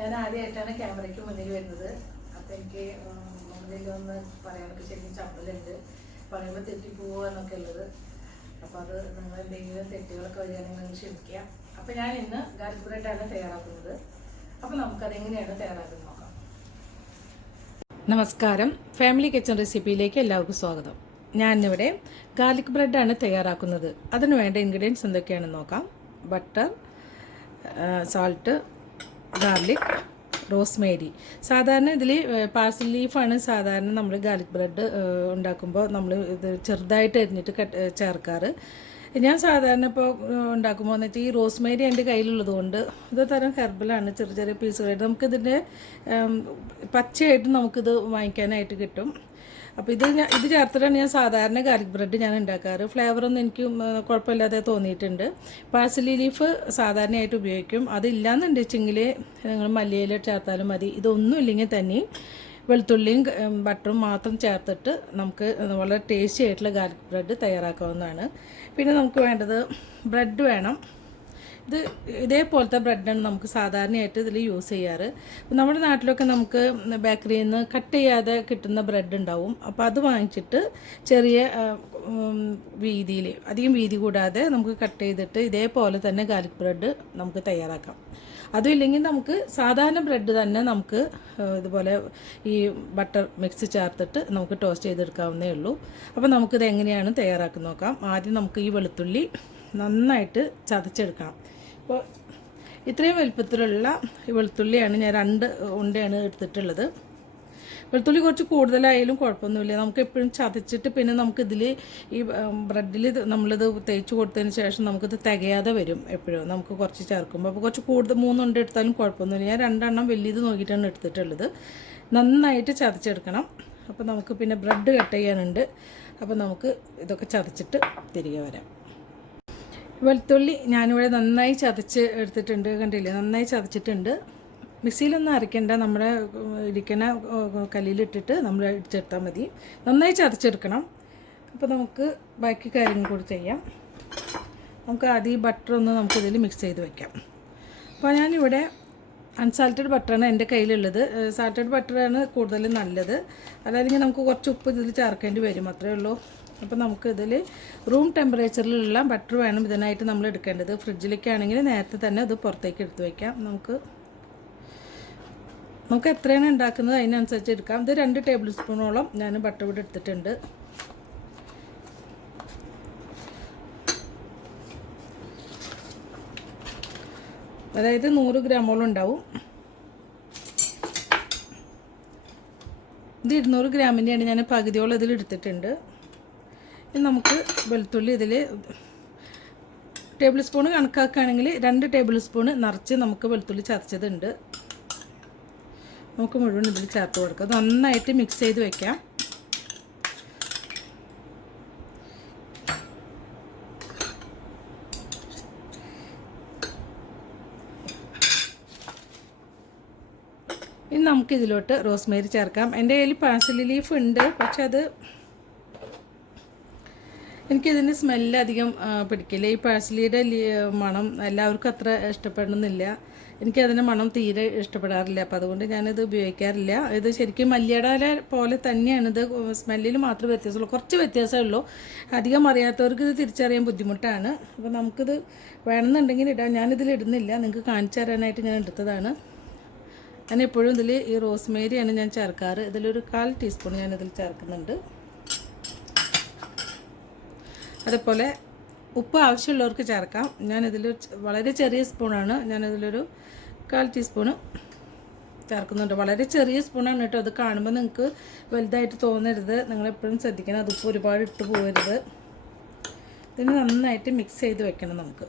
ഞാൻ ആദ്യമായിട്ടാണ് ക്യാമറയ്ക്ക് മുന്നിൽ വരുന്നത്. അപ്പോൾ എനിക്ക് മുന്നിലൊന്ന് പറയാനൊക്കെ ശരിക്കും ചമ്മലുണ്ട്. പറയുമ്പോൾ തെറ്റിപ്പോവുക എന്നൊക്കെ ഉള്ളത്. അപ്പോൾ അത് നിങ്ങൾ എന്തെങ്കിലും തെറ്റുകളൊക്കെ വരികയാണെങ്കിൽ നിങ്ങൾ ക്ഷമിക്കുക. അപ്പോൾ ഞാൻ ഇന്ന് ഗാർലിക് ബ്രെഡാണ് തയ്യാറാക്കുന്നത്. അപ്പോൾ നമുക്കതെങ്ങനെയാണ് തയ്യാറാക്കുന്നത് നോക്കാം. നമസ്കാരം, ഫാമിലി കിച്ചൺ റെസിപ്പിയിലേക്ക് എല്ലാവർക്കും സ്വാഗതം. ഞാനിവിടെ ഗാർലിക് ബ്രെഡാണ് തയ്യാറാക്കുന്നത്. അതിന് വേണ്ട ഇൻഗ്രീഡിയൻസ് എന്തൊക്കെയാണെന്ന് നോക്കാം. Butter, salt, garlic, Rosemary. സാധാരണ ഇതിൽ പാഴ്സൽ ലീഫാണ് സാധാരണ നമ്മൾ ഗാർലിക് ബ്രെഡ് ഉണ്ടാക്കുമ്പോൾ നമ്മൾ ഇത് ചെറുതായിട്ട് അരിഞ്ഞിട്ട് ചേർക്കാറ്. ഞാൻ സാധാരണ ഇപ്പോൾ ഉണ്ടാക്കുമ്പോൾ എന്ന് വെച്ചാൽ ഈ റോസ്മേരി എൻ്റെ കയ്യിലുള്ളത് കൊണ്ട് ഇത് തരം ഹെർബലാണ്, ചെറിയ ചെറിയ പീസുകളായിട്ട് നമുക്കിതിൻ്റെ പച്ചയായിട്ട് നമുക്കിത് വാങ്ങിക്കാനായിട്ട് കിട്ടും. അപ്പോൾ ഇത് ചേർത്തിട്ടാണ് ഞാൻ സാധാരണ ഗാർലിക് ബ്രെഡ് ഞാൻ ഉണ്ടാക്കാറ്. ഫ്ലേവറൊന്നും എനിക്ക് കുഴപ്പമില്ലാതെ തോന്നിയിട്ടുണ്ട്. പാഴ്സലി ലീഫ് സാധാരണയായിട്ട് ഉപയോഗിക്കും. അതില്ലാന്നുണ്ടെച്ചെങ്കിൽ നിങ്ങൾ മല്ലിയില ചേർത്താലും മതി. ഇതൊന്നും ഇല്ലെങ്കിൽ തന്നെ വെളുത്തുള്ളിയും ബട്ടറും മാത്രം ചേർത്തിട്ട് നമുക്ക് വളരെ ടേസ്റ്റി ആയിട്ടുള്ള ഗാർലിക് ബ്രെഡ് തയ്യാറാക്കാവുന്നതാണ്. പിന്നെ നമുക്ക് വേണ്ടത് ബ്രെഡ് വേണം. ഇത് ഇതേപോലത്തെ ബ്രെഡാണ് നമുക്ക് സാധാരണയായിട്ട് ഇതിൽ യൂസ് ചെയ്യാറ്. നമ്മുടെ നാട്ടിലൊക്കെ നമുക്ക് ബേക്കറിയിൽ നിന്ന് കട്ട് ചെയ്യാതെ കിട്ടുന്ന ബ്രെഡ് ഉണ്ടാവും. അപ്പോൾ അത് വാങ്ങിച്ചിട്ട് ചെറിയ വീതിയിൽ, അധികം വീതി കൂടാതെ നമുക്ക് കട്ട് ചെയ്തിട്ട് ഇതേപോലെ തന്നെ ഗാർലിക് ബ്രെഡ് നമുക്ക് തയ്യാറാക്കാം. അതും ഇല്ലെങ്കിൽ നമുക്ക് സാധാരണ ബ്രെഡ് തന്നെ നമുക്ക് ഇതുപോലെ ഈ ബട്ടർ മിക്സ് ചേർത്തിട്ട് നമുക്ക് ടോസ്റ്റ് ചെയ്തെടുക്കാവുന്നേ ഉള്ളൂ. അപ്പോൾ നമുക്കിത് എങ്ങനെയാണ് തയ്യാറാക്കി നോക്കാം. ആദ്യം നമുക്ക് ഈ വെളുത്തുള്ളി നന്നായിട്ട് ചതച്ചെടുക്കണം. അപ്പോൾ ഇത്രയും വലുപ്പത്തിലുള്ള ഈ വെളുത്തുള്ളിയാണ് ഞാൻ 2 ഉണ്ടയാണ് എടുത്തിട്ടുള്ളത്. വെളുത്തുള്ളി കുറച്ച് കൂടുതലായാലും കുഴപ്പമൊന്നുമില്ല. നമുക്ക് എപ്പോഴും ചതച്ചിട്ട് പിന്നെ നമുക്കിതിൽ ഈ ബ്രെഡിൽ നമ്മളിത് തേച്ച് കൊടുത്തതിന് ശേഷം നമുക്കിത് തികയാതെ വരും. എപ്പോഴും നമുക്ക് കുറച്ച് ചേർക്കുമ്പോൾ അപ്പോൾ കുറച്ച് കൂടുതൽ 3 ഉണ്ട എടുത്താലും കുഴപ്പമൊന്നുമില്ല. ഞാൻ 2 എണ്ണം വലിയത് നോക്കിയിട്ടാണ് എടുത്തിട്ടുള്ളത്. നന്നായിട്ട് ചതച്ചെടുക്കണം. അപ്പോൾ നമുക്ക് പിന്നെ ബ്രെഡ് കട്ട് ചെയ്യാനുണ്ട്. അപ്പോൾ നമുക്ക് ഇതൊക്കെ ചതച്ചിട്ട് തിരികെ വരാം. വെളുത്തുള്ളി ഞാനിവിടെ നന്നായി ചതച്ച് എടുത്തിട്ടുണ്ട്. കണ്ടില്ലേ, നന്നായി ചതച്ചിട്ടുണ്ട്. മിക്സിയിലൊന്നും അരയ്ക്കേണ്ട, നമ്മുടെ ഇരിക്കുന്ന കല്ലിലിട്ടിട്ട് നമ്മൾ ഇടിച്ചെടുത്താൽ മതി. നന്നായി ചതച്ചെടുക്കണം. അപ്പോൾ നമുക്ക് ബാക്കി കാര്യങ്ങൾ കൂടി ചെയ്യാം. നമുക്ക് ആദ്യം ഈ ബട്ടറൊന്ന് നമുക്കിതിൽ മിക്സ് ചെയ്ത് വയ്ക്കാം. അപ്പോൾ ഞാനിവിടെ അൺസാൾട്ടഡ് ബട്ടറാണ് എൻ്റെ കയ്യിലുള്ളത്. സാൾട്ടഡ് ബട്ടറാണ് കൂടുതലും നല്ലത്. അതല്ലെങ്കിൽ നമുക്ക് കുറച്ച് ഉപ്പ് ഇതിൽ ചേർക്കേണ്ടി വരും, അത്രയേ ഉള്ളൂ. അപ്പോൾ നമുക്കിതിൽ റൂം ടെമ്പറേച്ചറിലുള്ള ബട്ടർ വേണം ഇതിനായിട്ട് നമ്മൾ എടുക്കേണ്ടത്. ഫ്രിഡ്ജിലേക്കാണെങ്കിൽ നേരത്തെ തന്നെ അത് പുറത്തേക്ക് എടുത്ത് വയ്ക്കാം. നമുക്ക് എത്രയാണ് ഉണ്ടാക്കുന്നത് അതിനനുസരിച്ച് എടുക്കാം. ഇത് 2 ടേബിൾ സ്പൂണോളം ഞാൻ ബട്ടർ ഇവിടെ എടുത്തിട്ടുണ്ട്. അതായത് 100 ഗ്രാമോളം ഉണ്ടാവും. ഇത് 200 ഗ്രാമിൻ്റെയാണ് ഞാൻ പകുതിയോളം ഇതിൽ എടുത്തിട്ടുണ്ട്. ഇനി നമുക്ക് വെളുത്തുള്ളി ഇതിൽ ടേബിൾ സ്പൂൺ കണക്കാക്കുകയാണെങ്കിൽ 2 ടേബിൾ സ്പൂൺ നിറച്ച് നമുക്ക് വെളുത്തുള്ളി ചതച്ചതുണ്ട്. നമുക്ക് മുഴുവൻ ഇതിൽ ചേർത്ത് കൊടുക്കാം. നന്നായിട്ട് മിക്സ് ചെയ്ത് വയ്ക്കാം. ഇനി നമുക്കിതിലോട്ട് റോസ്മേരി ചേർക്കാം. എൻ്റെ കയ്യിൽ പാഴ്സലി ലീഫ് ഉണ്ട്, പക്ഷെ എനിക്കിതിൻ്റെ സ്മെല്ല് അധികം പിടിക്കില്ല. ഈ പാഴ്സലിയുടെ മണം എല്ലാവർക്കും അത്ര ഇഷ്ടപ്പെടണമെന്നില്ല. എനിക്കതിൻ്റെ മണം തീരെ ഇഷ്ടപ്പെടാറില്ല. അപ്പോൾ അതുകൊണ്ട് ഞാനിത് ഉപയോഗിക്കാറില്ല. ഇത് ശരിക്കും മല്ലിയുടെ പോലെ തന്നെയാണിത്. സ്മെല്ലിൽ മാത്രമേ വ്യത്യാസമുള്ളൂ, കുറച്ച് വ്യത്യാസമേ ഉള്ളൂ. അധികം അറിയാത്തവർക്ക് ഇത് തിരിച്ചറിയാൻ ബുദ്ധിമുട്ടാണ്. അപ്പോൾ നമുക്കിത് വേണമെന്നുണ്ടെങ്കിൽ ഇടാം. ഞാനിതിൽ ഇടുന്നില്ല, നിങ്ങൾക്ക് കാണിച്ചു തരാനായിട്ട് ഞാൻ എടുത്തതാണ്. ഞാൻ എപ്പോഴും ഇതിൽ ഈ റോസ്മേരിയാണ് ഞാൻ ചേർക്കാറ്. ഇതിലൊരു 1/4 ടീസ്പൂൺ ഞാനിതിൽ ചേർക്കുന്നുണ്ട്. അതുപോലെ ഉപ്പ് ആവശ്യമുള്ളവർക്ക് ചേർക്കാം. ഞാനിതിൽ വളരെ ചെറിയ സ്പൂണാണ്, ഞാനിതിലൊരു 1/4 ടീസ്പൂണ് ചേർക്കുന്നുണ്ട്. വളരെ ചെറിയ സ്പൂണാണ് കേട്ടോ. അത് കാണുമ്പോൾ നിങ്ങൾക്ക് വലുതായിട്ട് തോന്നരുത്. നിങ്ങളെപ്പോഴും ശ്രദ്ധിക്കണം, അത് ഉപ്പ് ഒരുപാട് ഇട്ട് പോകരുത്. ഇതിന് നന്നായിട്ട് മിക്സ് ചെയ്ത് വെക്കണം. നമുക്ക്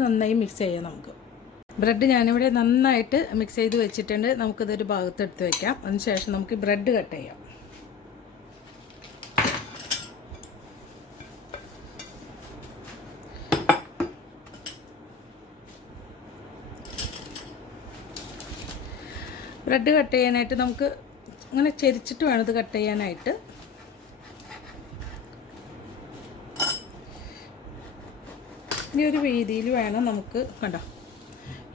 നന്നായി മിക്സ് ചെയ്യാം. നമുക്ക് ബ്രെഡ് ഞാനിവിടെ നന്നായിട്ട് മിക്സ് ചെയ്ത് വെച്ചിട്ടുണ്ട്. നമുക്കിതൊരു ഭാഗത്ത് എടുത്ത് വയ്ക്കാം. അതിനുശേഷം നമുക്ക് ബ്രെഡ് കട്ട് ചെയ്യാം. ബ്രെഡ് കട്ട് ചെയ്യാനായിട്ട് നമുക്ക് അങ്ങനെ ചെരിച്ചിട്ട് വേണം ഇത് കട്ട് ചെയ്യാനായിട്ട്. ഈ ഒരു വീതിയിൽ വേണം നമുക്ക് കണ്ടോ,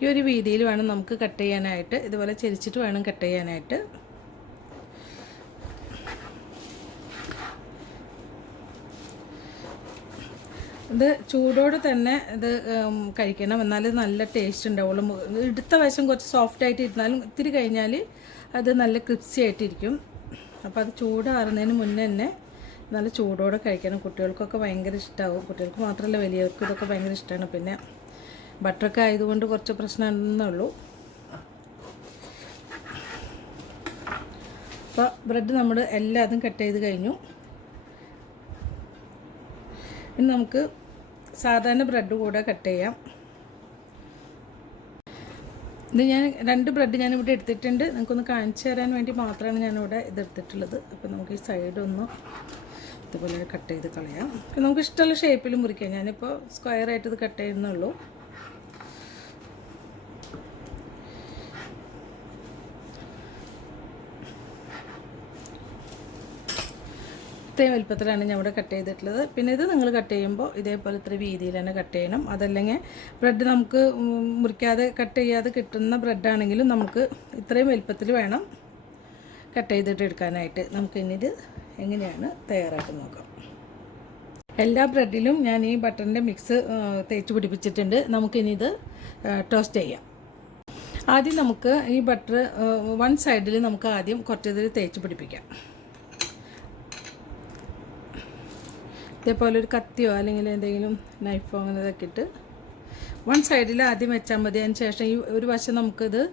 ഈ ഒരു വീതിയിൽ വേണം നമുക്ക് കട്ട് ചെയ്യാനായിട്ട്. ഇതുപോലെ ചെരിച്ചിട്ട് വേണം കട്ട് ചെയ്യാനായിട്ട്. ഇത് ചൂടോടെ തന്നെ ഇത് കഴിക്കണം, എന്നാലും നല്ല ടേസ്റ്റ് ഉണ്ടാവുള്ളൂ. എടുത്ത വശം കുറച്ച് സോഫ്റ്റ് ആയിട്ട് ഇരുന്നാലും ഇത്തിരി കഴിഞ്ഞാൽ അത് നല്ല ക്രിപ്സി ആയിട്ടിരിക്കും. അപ്പോൾ അത് ചൂടാറുന്നതിന് മുന്നേ തന്നെ നല്ല ചൂടോടെ കഴിക്കണം. കുട്ടികൾക്കൊക്കെ ഭയങ്കര ഇഷ്ടമാവും. കുട്ടികൾക്ക് മാത്രമല്ല, വലിയവർക്കും ഇതൊക്കെ ഭയങ്കര ഇഷ്ടമാണ്. പിന്നെ ബട്ടറൊക്കെ ആയതുകൊണ്ട് കുറച്ച് പ്രശ്നമുണ്ടെന്നേ ഉള്ളൂ. അപ്പോൾ ബ്രെഡ് നമ്മൾ എല്ലാതും കട്ട് ചെയ്ത് കഴിഞ്ഞു. ഇനി നമുക്ക് സാധാരണ ബ്രെഡ് കൂടെ കട്ട് ചെയ്യാം. ഇത് ഞാൻ 2 ബ്രെഡ് ഞാനിവിടെ എടുത്തിട്ടുണ്ട്. നിങ്ങൾക്കൊന്ന് കാണിച്ചു തരാൻ വേണ്ടി മാത്രമാണ് ഞാനിവിടെ ഇതെടുത്തിട്ടുള്ളത്. അപ്പോൾ നമുക്ക് ഈ സൈഡൊന്ന് ഇതുപോലെ കട്ട് ചെയ്ത് കളയാം. അപ്പോൾ നമുക്ക് ഇഷ്ടമുള്ള ഷേപ്പിൽ മുറിക്കാം. ഞാനിപ്പോൾ സ്ക്വയറായിട്ട് ഇത് കട്ട് ചെയ്യുന്നുള്ളൂ. ഇത്രയും വലുപ്പത്തിലാണ് ഞാൻ ഇവിടെ കട്ട് ചെയ്തിട്ടുള്ളത്. പിന്നെ ഇത് നിങ്ങൾ കട്ട് ചെയ്യുമ്പോൾ ഇതേപോലെ ഇത്ര വീതിയിൽ തന്നെ കട്ട് ചെയ്യണം. അതല്ലെങ്കിൽ ബ്രെഡ് നമുക്ക് മുറിക്കാതെ കട്ട് ചെയ്യാതെ കിട്ടുന്ന ബ്രെഡാണെങ്കിലും നമുക്ക് ഇത്രയും വലുപ്പത്തിൽ വേണം കട്ട് ചെയ്തിട്ട് എടുക്കാനായിട്ട്. നമുക്കിനി ഇത് എങ്ങനെയാണ് തയ്യാറാക്കി നോക്കാം. എല്ലാ ബ്രെഡിലും ഞാൻ ഈ ബട്ടറിൻ്റെ മിക്സ് തേച്ച് പിടിപ്പിച്ചിട്ടുണ്ട്. നമുക്കിനി ഇത് ടോസ്റ്റ് ചെയ്യാം. ആദ്യം നമുക്ക് ഈ ബട്ടർ 1 സൈഡിൽ നമുക്ക് ആദ്യം കുറച്ചതിൽ തേച്ച് പിടിപ്പിക്കാം. ഇതേപോലെ ഒരു കത്തിയോ അല്ലെങ്കിൽ എന്തെങ്കിലും നൈഫോ അങ്ങനെ ഇതൊക്കെ ഇട്ട് 1 സൈഡിൽ ആദ്യം വെച്ചാൽ മതി. അതിന് ശേഷം ഈ ഒരു വശം നമുക്കിത്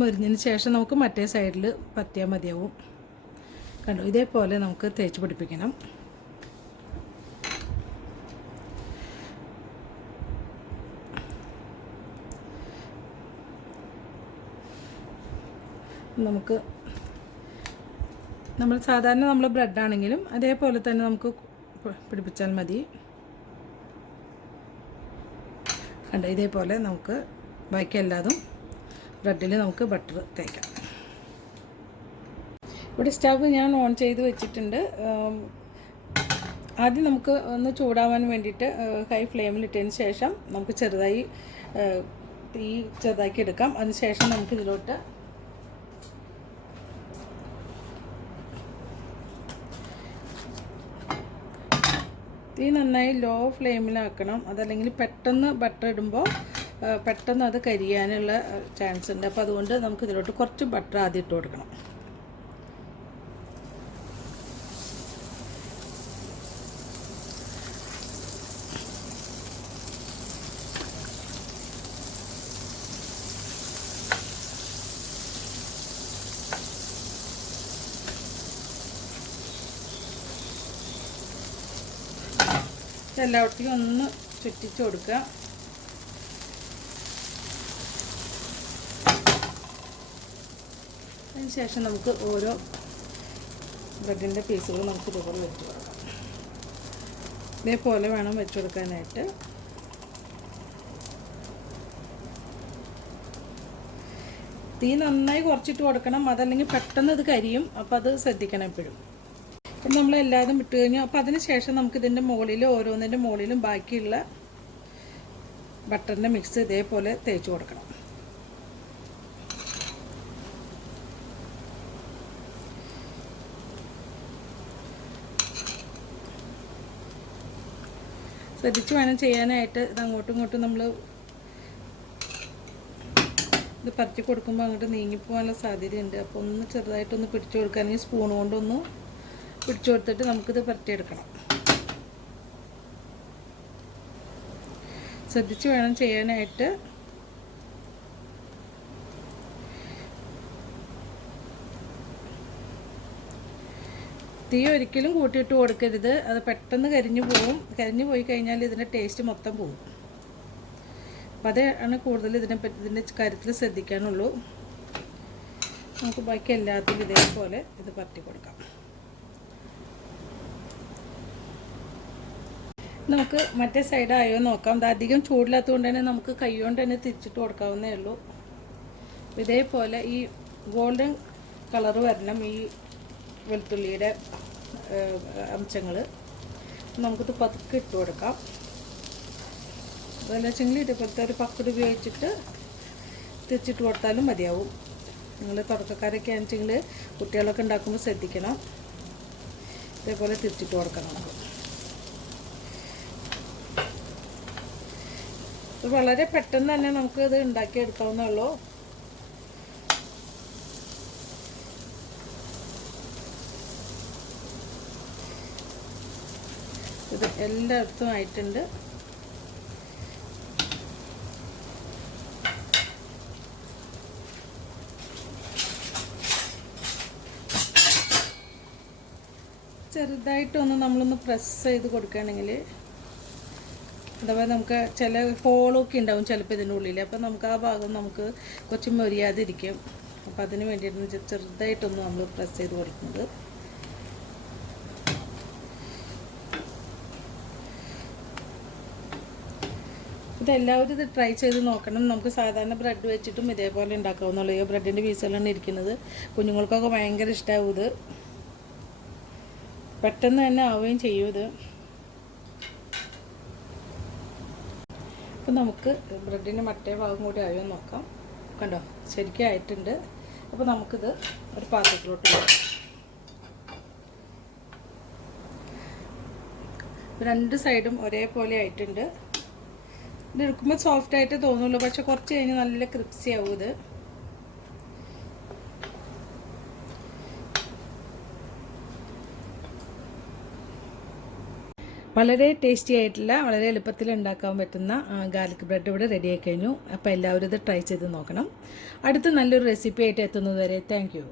മുരിഞ്ഞതിന് ശേഷം നമുക്ക് മറ്റേ സൈഡിൽ പറ്റിയാൽ മതിയാവും. കണ്ടോ, ഇതേപോലെ നമുക്ക് തേച്ച് പിടിപ്പിക്കണം. നമുക്ക് നമ്മൾ സാധാരണ നമ്മൾ ബ്രെഡാണെങ്കിലും അതേപോലെ തന്നെ നമുക്ക് പിടിപ്പിച്ചാൽ മതി. കണ്ടോ, ഇതേപോലെ നമുക്ക് ബാക്കി എല്ലാതും ബ്രെഡിൽ നമുക്ക് ബട്ടർ തേക്കാം. ഇവിടെ സ്റ്റവ് ഞാൻ ഓൺ ചെയ്ത് വെച്ചിട്ടുണ്ട്. ആദ്യം നമുക്ക് ഒന്ന് ചൂടാവാൻ വേണ്ടിയിട്ട് ഹൈ ഫ്ലെയിമിലിട്ടതിന് ശേഷം നമുക്ക് ചെറുതായി തീ ചെറുതാക്കി എടുക്കാം. അതിന് ശേഷം നമുക്ക് ഇതിലോട്ട് തീ നന്നായി ലോ ഫ്ലെയിമിലാക്കണം. അതല്ലെങ്കിൽ പെട്ടെന്ന് ബട്ടർ ഇടുമ്പോൾ പെട്ടെന്ന് അത് കരിയാനുള്ള ചാൻസ് ഉണ്ട്. അപ്പോൾ അതുകൊണ്ട് നമുക്ക് ഇതിലോട്ട് കുറച്ച് ബട്ടർ ആദ്യം ഇട്ട് കൊടുക്കണം. എല്ലായിടത്തേക്കും ഒന്ന് ചുറ്റിച്ച് കൊടുക്കുക. അതിന് ശേഷം നമുക്ക് ഓരോ ബ്രെഡിൻ്റെ പീസുകൾ നമുക്ക് ഇതുപോലെ വെച്ച് കൊടുക്കാം. ഇതേപോലെ വേണം വെച്ച് കൊടുക്കാനായിട്ട്. തീ നന്നായി കുറച്ചിട്ട് കൊടുക്കണം, അതല്ലെങ്കിൽ പെട്ടെന്ന് ഇത് കരിയും. അപ്പോൾ അത് ശ്രദ്ധിക്കണം എപ്പോഴും. അപ്പം നമ്മളെല്ലാതും ഇട്ട് കഴിഞ്ഞു. അപ്പോൾ അതിന് ശേഷം നമുക്കിതിൻ്റെ മുകളിൽ ഓരോന്നിൻ്റെ മുകളിലും ബാക്കിയുള്ള ബട്ടറിൻ്റെ മിക്സ് ഇതേപോലെ തേച്ച് കൊടുക്കണം. ശ്രദ്ധിച്ച് വേണം ചെയ്യാനായിട്ട്. ഇത് അങ്ങോട്ടും ഇങ്ങോട്ടും നമ്മൾ ഇത് പരത്തി കൊടുക്കുമ്പോൾ അങ്ങോട്ട് നീങ്ങിപ്പോകാനുള്ള സാധ്യതയുണ്ട്. അപ്പോൾ ഒന്ന് ചെറുതായിട്ടൊന്ന് പിടിച്ചു കൊടുക്കുകയാണെങ്കിൽ സ്പൂൺ കൊണ്ടൊന്ന് പിടിച്ചു കൊടുത്തിട്ട് നമുക്കിത് പരത്തിയെടുക്കണം. ശ്രദ്ധിച്ച് വേണം ചെയ്യാനായിട്ട്. തീ ഒരിക്കലും കൂട്ടിയിട്ട് കൊടുക്കരുത്. അത് പെട്ടെന്ന് കരിഞ്ഞു പോവും. കരിഞ്ഞു പോയി കഴിഞ്ഞാൽ ഇതിൻ്റെ ടേസ്റ്റ് മൊത്തം പോവും. അപ്പോൾ അതാണ് കൂടുതൽ ഇതിൻ്റെ കാര്യത്തിൽ ശ്രദ്ധിക്കാനുള്ളൂ. നമുക്ക് ബാക്കി എല്ലാത്തിലും ഇതേപോലെ ഇത് പരത്തി കൊടുക്കാം. നമുക്ക് മറ്റേ സൈഡായോ നോക്കാം. ഇത് അധികം ചൂടില്ലാത്തതുകൊണ്ട് തന്നെ നമുക്ക് കൈ കൊണ്ട് തന്നെ തിരിച്ചിട്ട് കൊടുക്കാവുന്നേ ഉള്ളൂ. ഇതേപോലെ ഈ ഗോൾഡൻ കളർ വരണം ഈ വെളുത്തുള്ളിയുടെ അംശങ്ങൾ. നമുക്കിത് പതുക്കെ ഇട്ട് കൊടുക്കാം. അതല്ലെച്ചെങ്കിൽ ഇതേപോലത്തെ ഒരു പക്കട് ഉപയോഗിച്ചിട്ട് തിരിച്ചിട്ട് കൊടുത്താലും മതിയാവും. നിങ്ങൾ തുടക്കക്കാരൊക്കെ ആണെച്ചെങ്കിൽ കുട്ടികളൊക്കെ ഉണ്ടാക്കുമ്പോൾ ശ്രദ്ധിക്കണം. ഇതേപോലെ തിരിച്ചിട്ട് കൊടുക്കണം. ഇത് വളരെ പെട്ടെന്ന് തന്നെ നമുക്ക് ഇത് ഉണ്ടാക്കിയെടുക്കാവുന്നേ ഉള്ളൂ. ഇത് എല്ലായിടത്തും ആയിട്ടുണ്ട്. ചെറുതായിട്ടൊന്ന് നമ്മളൊന്ന് പ്രസ് ചെയ്ത് കൊടുക്കുകയാണെങ്കിൽ, അഥവാ നമുക്ക് ചില ഹോളൊക്കെ ഉണ്ടാവും ചിലപ്പോൾ ഇതിൻ്റെ ഉള്ളിൽ, അപ്പോൾ നമുക്ക് ആ ഭാഗം നമുക്ക് കുറച്ച് മൊരിയാതിരിക്കും. അപ്പോൾ അതിന് വേണ്ടിയിട്ടാണ് ചെറുതായിട്ടൊന്ന് നമ്മൾ പ്രസ് ചെയ്ത് കൊടുക്കുന്നത്. ഇതെല്ലാവരും ഇത് ട്രൈ ചെയ്ത് നോക്കണം. നമുക്ക് സാധാരണ ബ്രെഡ് വെച്ചിട്ടും ഇതേപോലെ ഉണ്ടാക്കാവുന്നുള്ളൂ. ഈ ബ്രെഡിൻ്റെ പീസുകളാണ് ഇരിക്കുന്നത്. കുഞ്ഞുങ്ങൾക്കൊക്കെ ഭയങ്കര ഇഷ്ടമാവും. ഇത് പെട്ടെന്ന് തന്നെ ആവുകയും ചെയ്യും. ഇത് അപ്പോൾ നമുക്ക് ബ്രെഡിൻ്റെ മറ്റേ ഭാഗം കൂടി ആയോ നോക്കാം. കണ്ടോ, ശരിക്കും ആയിട്ടുണ്ട്. അപ്പോൾ നമുക്കിത് ഒരു പാത്രത്തിലോട്ട് ഇടാം. രണ്ട് സൈഡും ഒരേപോലെ ആയിട്ടുണ്ട്. ഇത് എടുക്കുമ്പോൾ സോഫ്റ്റായിട്ട് തോന്നുള്ളൂ, പക്ഷെ കുറച്ച് കഴിഞ്ഞ് നല്ല ക്രിപ്സി ആവും. ഇത് വളരെ ടേസ്റ്റി ആയിട്ടുള്ള, വളരെ എളുപ്പത്തിൽ ഉണ്ടാക്കാൻ പറ്റുന്ന ഗാർലിക് ബ്രെഡ് ഇവിടെ റെഡി ആയി കഴിഞ്ഞു. അപ്പോൾ എല്ലാവരും ഇത് ട്രൈ ചെയ്ത് നോക്കണം. അടുത്ത നല്ലൊരു റെസിപ്പി ആയിട്ട് എത്തുന്നത് വരെ താങ്ക് യു.